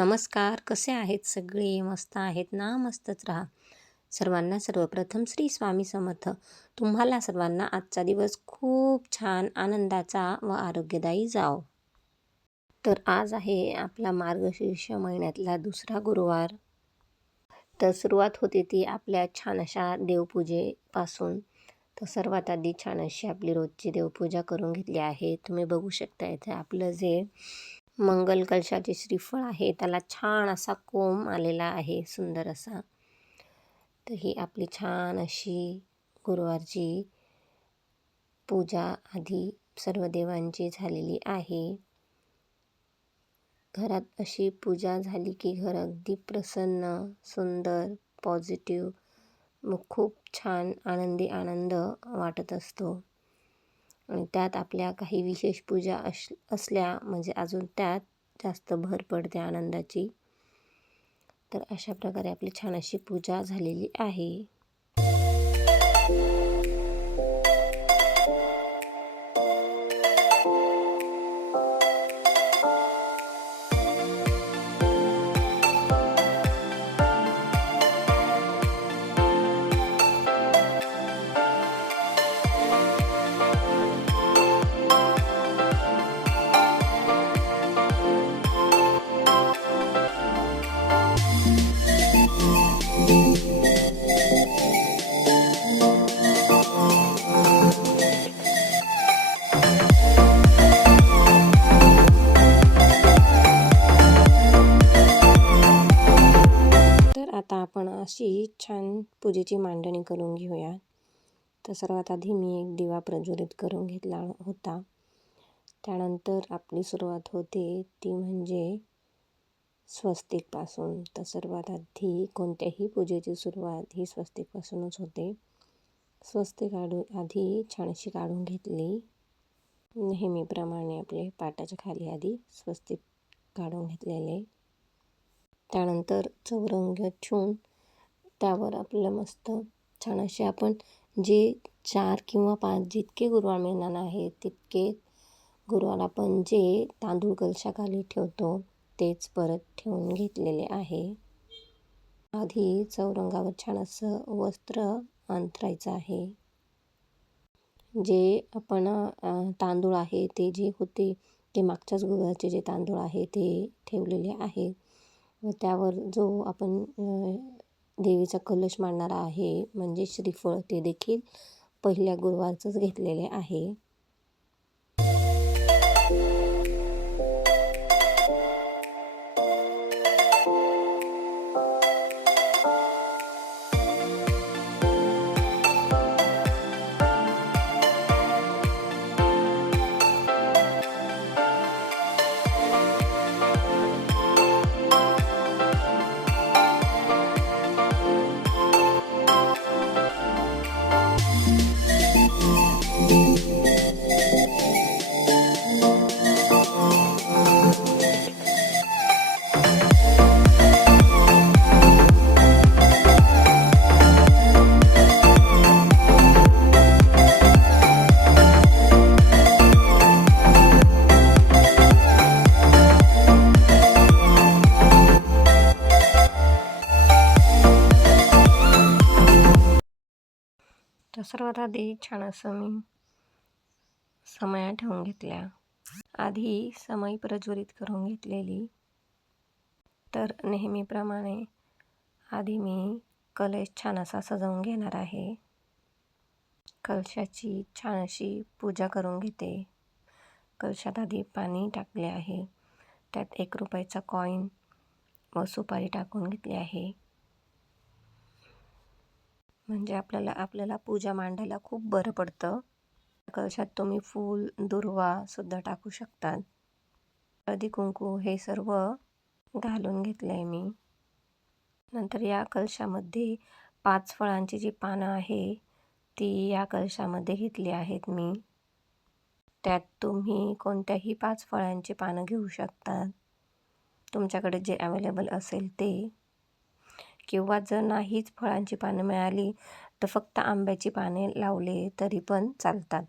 नमस्कार. कसे आहेत सगळे? मस्त आहेत ना? मस्तच राहा. सर्वांना सर्वप्रथम श्री स्वामी समर्थ. तुम्हाला सर्वांना आजचा दिवस खूप छान, आनंदाचा व आरोग्यदायी जाओ. तर आज आहे आपला मार्गशीर्ष महिन्यातला दुसरा गुरुवार. तर सुरुवात होते ती आपल्या छान अशा देवपूजेपासून. तर सर्वात आधी छान अशी आपली रोजची देवपूजा करून घेतली आहे. तुम्ही बघू शकता इथे आपलं जे मंगल कलशाचे श्रीफळ आहे त्याला छान असा कोंब आलेला आहे, सुंदर असा. तर ही आपली छान अशी गुरुवारची पूजा आधी सर्व देवांची झालेली आहे. घरात अशी पूजा झाली की घर अगदी प्रसन्न, सुंदर, पॉझिटिव्ह, मग खूप छान आनंद वाटत असतो. आणि त्यात आपल्या काही विशेष पूजा असल्या म्हणजे अजून त्यात जास्त भर पडते आनंदाची. तर अशा प्रकारे आपली छान अशी पूजा झालेली आहे. आता आपण अशी छान पूजेची मांडणी करून घेऊया. तर सर्वात आधी मी एक दिवा प्रज्वलित करून घेतला होता. त्यानंतर आपली सुरुवात होते ती म्हणजे स्वस्तिकपासून. तर सर्वात आधी कोणत्याही पूजेची सुरुवात ही स्वस्तिकपासूनच होते. स्वस्तिक आधी छानशी काढून घेतली. नेहमीप्रमाणे आपले पाटाच्या खाली आधी स्वस्तिक काढून घेतलेले. त्यानंतर चौरंग ठेवून त्यावर आपलं मस्त छान असे आपण जे 4 किंवा 5 जितके गुरुवार मिळणार आहे तितके गुरुवार आपण जे तांदूळ कलशाखाली ठेवतो तेच परत ठेवून घेतलेले आहे. आधी चौरंगावर छान असं वस्त्र अंथरायचं आहे. जे आपण तांदूळ आहे ते जे होते ते मागच्याच गुरुवारचे जे तांदूळ आहे ते ठेवलेले आहे. व त्यावर जो आपण देवीचा कलश मांडणारा आहे म्हणजे श्रीफळ ते देखील पहिल्या गुरुवारचंच घेतलेले आहे. तर सर्वात आधी छान असं मी समया ठेवून घेतल्या. आधी समई प्रज्वलित करून घेतलेली. तर नेहमीप्रमाणे आधी मी कलश छान असा सजवून घेणार आहे. कलशाची छान अशी पूजा करून घेते. कलशात आधी पाणी टाकले आहे. त्यात 1 रुपयाचा कॉईन व सुपारी टाकून घेतली आहे. म्हणजे आपल्याला पूजा मांडायला खूप बरं पडतं. कलशात तुम्ही फूल, दुर्वा सुद्धा टाकू शकतात. हळदी कुंकू हे सर्व घालून घेतलं आहे मी. नंतर या कलशामध्ये 5 फळांची जी पानं आहे ती या कलशामध्ये घेतली आहेत मी. त्यात तुम्ही कोणत्याही 5 फळांची पानं घेऊ शकता. तुमच्याकडे जे अवेलेबल असेल ते. किंवा जर नाहीच फळांची पानं मिळाली तर फक्त आंब्याची पाने लावले तरी पण चालतात.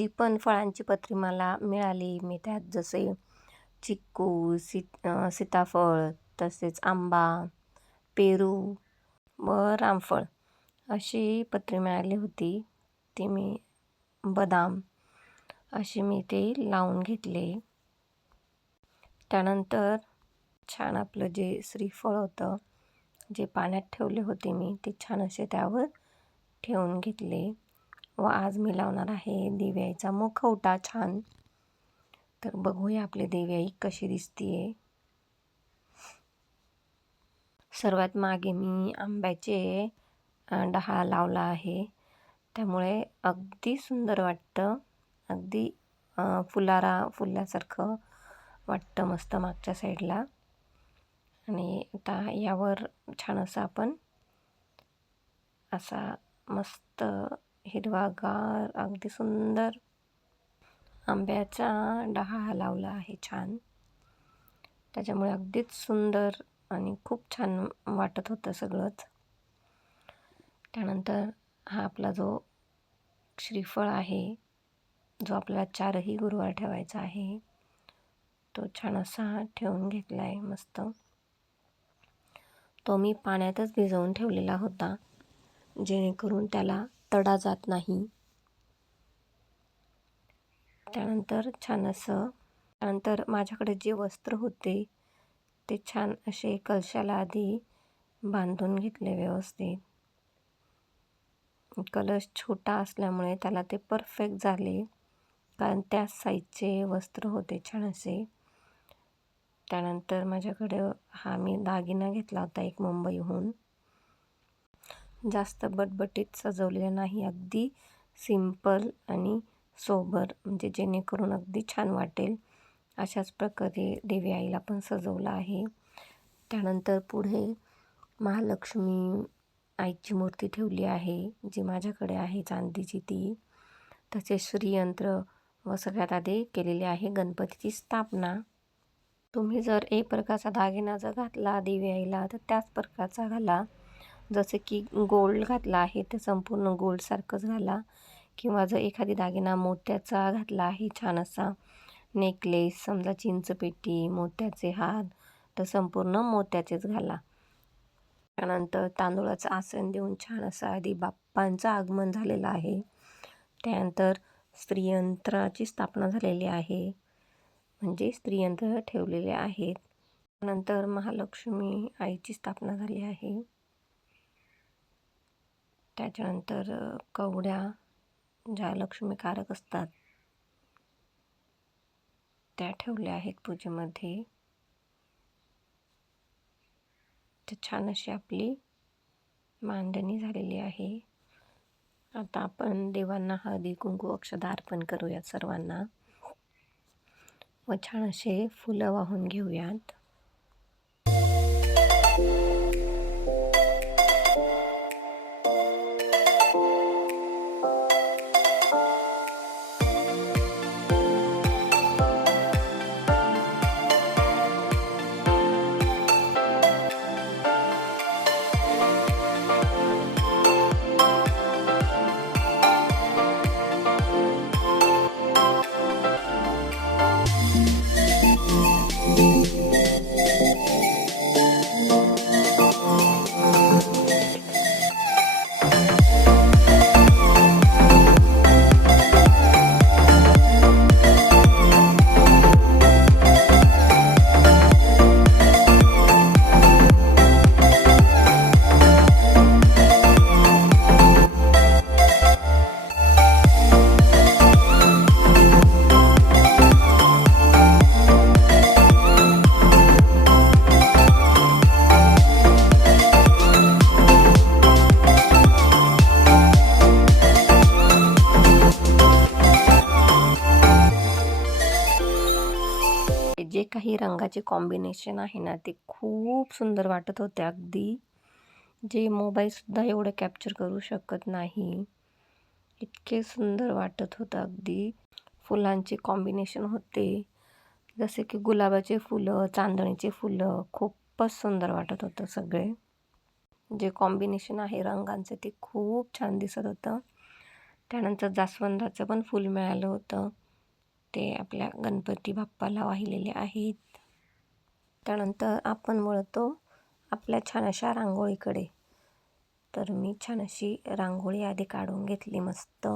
जी पण फळांची पत्री मला मिळाली मी त्यात जसे चिक्कू, सीताफळ, तसेच आंबा, पेरू व रामफळ अशी पत्री मिळाली होती. ती मी बदाम अशी मी ते लावून घेतले. त्यानंतर छान आपलं जे श्रीफळ होतं, जे पाण्यात ठेवले होते मी, ते छान असे त्यावर ठेवून घेतले. व आज मी लावणार आहे दिव्याईचा मुखवटा छान. तर बघूया आपली दिव्याई कशी दिसतीये. सर्वात मागे मी आंब्याचे डहाळ लावला आहे. त्यामुळे अगदी सुंदर वाटतं. अगदी फुलल्यासारखं वाटतं मस्त मागच्या साईडला. आणि आता यावर छान असं आपण असा मस्त हिरवागार अगदी सुंदर आंब्याचा डहाळ लावला आहे छान. त्याच्यामुळे अगदीच सुंदर आणि खूप छान वाटत होतं सगळंच. त्यानंतर हा आपला जो श्रीफळ आहे, जो आपल्याला 4ही गुरुवार ठेवायचा आहे, तो छान असा ठेवून घेतला आहे मस्त. तो मी पाण्यातच भिजवून ठेवलेला होता, जेणेकरून त्याला तडा जात नाही. त्यानंतर माझ्याकडे जे वस्त्र होते ते छान असे कलशाला आधी बांधून घेतले व्यवस्थित. कलश छोटा असल्यामुळे त्याला ते परफेक्ट झाले, कारण त्याच साईजचे वस्त्र होते छान असे. त्यानंतर माझ्याकडे हा मी दागिना घेतला होता एक मुंबईहून. जास्त बटबटीत सजवलेला नाही, अगदी सिंपल आणि सोबर, म्हणजे जेणेकरून अगदी छान वाटेल अशाच प्रकारे देवी आईला पण सजवलं आहे. त्यानंतर पुढे महालक्ष्मी आईची मूर्ती ठेवली आहे, जी माझ्याकडे आहे चांदीची ती. तसेच श्रीयंत्र व सगळ्यात आधी केलेली आहे गणपतीची स्थापना. तुम्ही जर एक प्रकारचा दागिना जर घातला देवी आईला तर त्याच प्रकारचा घाला. जसे की गोल्ड घातला आहे तर संपूर्ण गोल्डसारखंच घाला, किंवा जर एखादी दागिना मोत्याचा घातला आहे छान असा नेकलेस, समजा चिंचपेटी, मोत्याचे हार, तर संपूर्ण मोत्याचेच घाला. त्यानंतर तांदूळाचं आसन देऊन छान असं आधी बाप्पांचं आगमन झालेलं आहे. त्यानंतर स्त्रीयंत्राची स्थापना झालेली आहे, म्हणजे स्त्रीयंत्र ठेवलेले आहेत. नंतर महालक्ष्मी आईची स्थापना झाली आहे. त्याच्यानंतर कवड्या ज्या लक्ष्मीकारक असतात त्या ठेवल्या आहेत पूजेमध्ये. तर छान अशी आपली मांडणी झालेली आहे. आता आपण देवांना हळदी कुंकू अक्षता अर्पण करूयात सर्वांना, व छान असे फुलं वाहून घेऊयात. जे काही रंगाचे कॉम्बिनेशन आहे ना, ते खूप सुंदर वाटत होते अगदी, जे मोबाईलसुद्धा एवढं कॅप्चर करू शकत नाही, इतके सुंदर वाटत होतं अगदी. फुलांचे कॉम्बिनेशन होते, जसे की गुलाबाचे फुलं, चांदणीचे फुलं, खूपच सुंदर वाटत होतं सगळे. जे कॉम्बिनेशन आहे रंगांचे ते खूप छान दिसत होतं. त्यानंतर जास्वंदाचं पण फूल मिळालं होतं, ते आपल्या गणपती बाप्पाला वाहिलेले आहेत. त्यानंतर आपण वळतो आपल्या छान अशा रांगोळीकडे. तर मी छान अशी रांगोळी आधी काढून घेतली मस्त.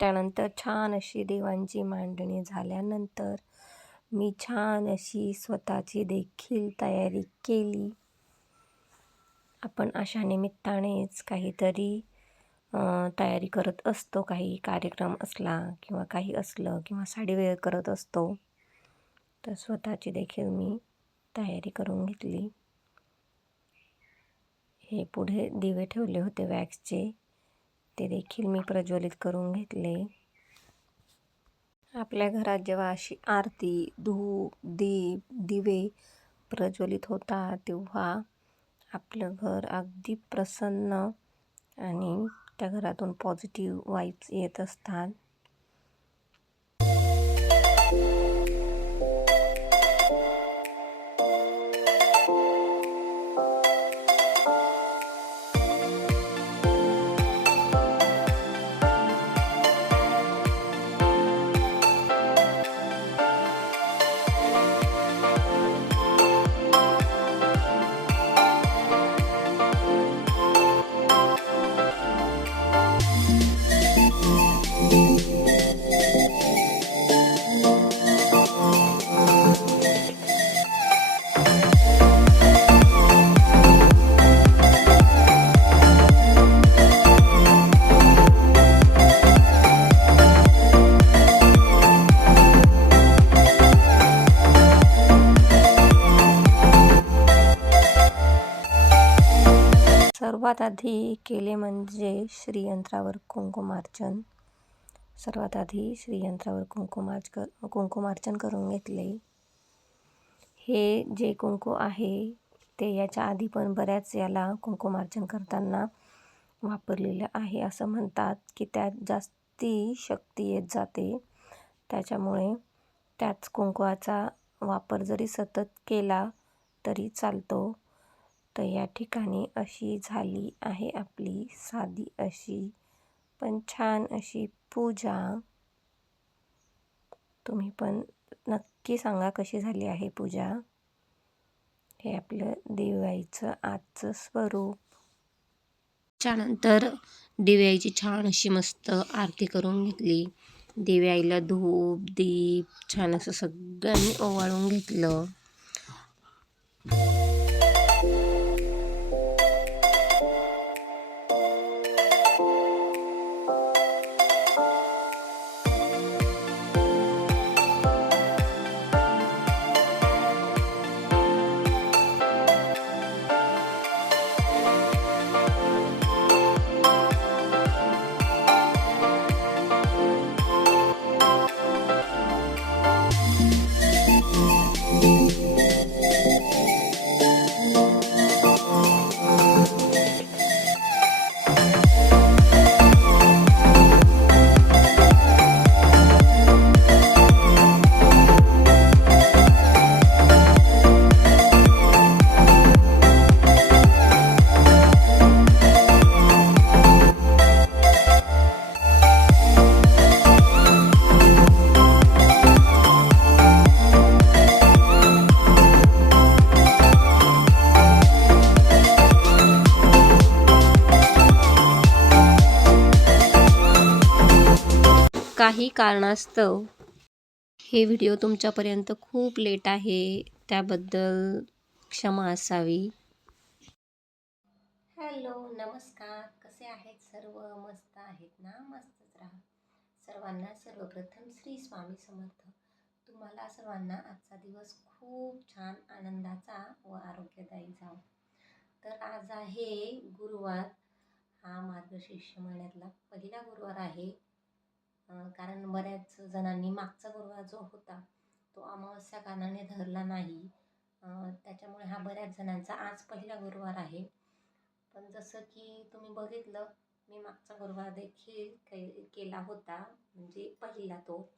त्यानंतर छान अशी देवांची मांडणी झाल्यानंतर मी छान अशी स्वतःची देखील तयारी केली. आपण अशा निमित्तानेच काहीतरी तयारी करत असतो. काही कार्यक्रम असला किंवा काही असलं किंवा साडी वेअर करत असतो, तर स्वतःची देखील मी तयारी करून घेतली. हे पुढे दिवे ठेवले होते वॅक्सचे, ते देखील मी प्रज्वलित करून घेतले. आपल्या घरात जेव्हा अशी आरती, धूप, दीप, दिवे प्रज्वलित होतात तेव्हा आपलं घर अगदी प्रसन्न आणि त्या घरातून पॉझिटिव्ह वाइब्स येत असतात. सर्वात आधी केले म्हणजे श्रीयंत्रावर कुंकुमार्चन. सर्वात आधी श्रीयंत्रावर कुंकुमार्चन करून घेतले. हे जे कुंकू आहे ते याच्या आधी पण बऱ्याच याला कुंकुमार्चन करताना वापरलेलं आहे. असं म्हणतात की त्यात जास्ती शक्ती येत जाते, त्याच्यामुळे त्याच कुंकवाचा वापर जरी सतत केला तरी चालतो. तर या ठिकाणी अशी झाली आहे आपली साधी अशी पण छान अशी पूजा. तुम्ही पण नक्की सांगा कशी झाली आहे पूजा. हे आपलं दिवाळीचं आजचं स्वरूप. त्यानंतर दिव्याची छान अशी मस्त आरती करून घेतली. दिव्याला धूप, दीप छान असं सगळ्यांनी ओवाळून घेतलं. काही कारणास्तव हे व्हिडिओ तुमच्यापर्यंत खूप लेट आहे, त्याबद्दल क्षमा असावी. हॅलो, नमस्कार. कसे आहेत सर्व? मस्त आहेत ना? मस्तच राहा. सर्वांना सर्वप्रथम श्री स्वामी समर्थ. तुम्हाला सर्वांना आजचा दिवस खूप छान आनंदाचा व आरोग्यदायी जावो. तर आज आहे गुरुवार. हा मार्गशीर्ष महिन्यातला पहिला गुरुवार आहे. कारण बऱ्याच जणांनी मागचा गुरुवार जो होता तो अमावस्या कारणाने धरला नाही. त्याच्यामुळे हा बऱ्याच जणांचा आज पहिला गुरुवार आहे. पण जसं की तुम्ही बघितलं, मी मागचा गुरुवार देखील केला होता, म्हणजे पहिला तो.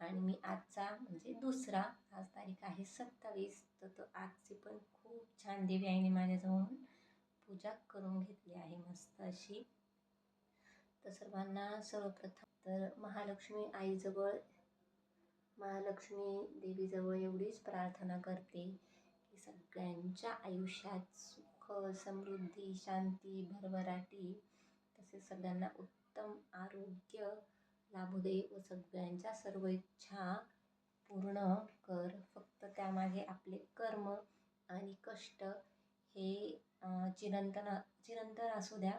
आणि मी आजचा म्हणजे दुसरा. आज तारीख आहे 27. तर आजची पण खूप छान देवी आईने माझ्याजवळून पूजा करून घेतली आहे मस्त अशी. तर सर्वांना सर्वप्रथम तर महालक्ष्मी देवीजवळ एवढीच प्रार्थना करते की सगळ्यांच्या आयुष्यात सुख, समृद्धी, शांती, भरभराटी, तसेच सगळ्यांना उत्तम आरोग्य लाभू दे व सगळ्यांच्या सर्व इच्छा पूर्ण कर. फक्त त्यामागे आपले कर्म आणि कष्ट हे चिरंतन असू द्या,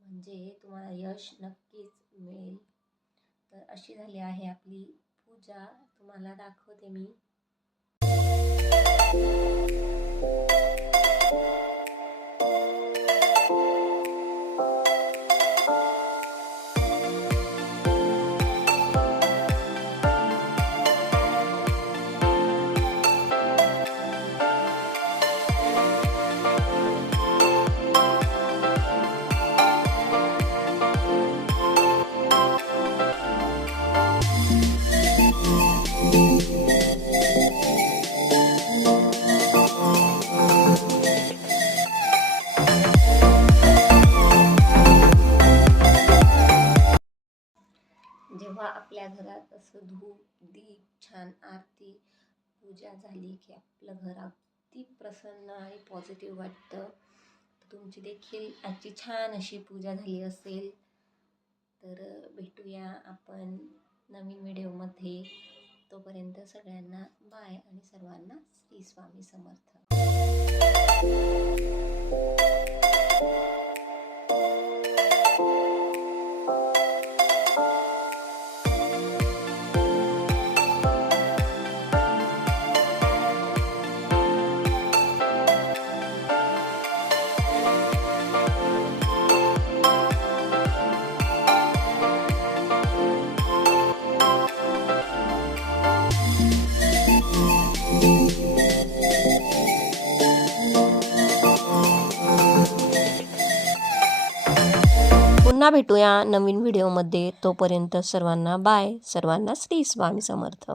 म्हणजे तुम्हाला यश नक्कीच मिळेल. तर अशी झाली आहे आपली पूजा. तुम्हाला दाखवते मी. जेव्हा आपल्या घरात असं धूप, दीप, छान आरती, पूजा झाली की आपलं घर अगदी प्रसन्न आणि पॉझिटिव्ह वाटतं. तुमची देखील आजची छान अशी पूजा झाली असेल. तर भेटूया आपण नवीन व्हिडिओमध्ये. तोपर्यंत सगळ्यांना बाय आणि सर्वांना श्री स्वामी समर्थ. पुन्हा भेटूया नवीन व्हिडिओमध्ये. तोपर्यंत सर्वांना बाय. सर्वांना श्री स्वामी समर्थ.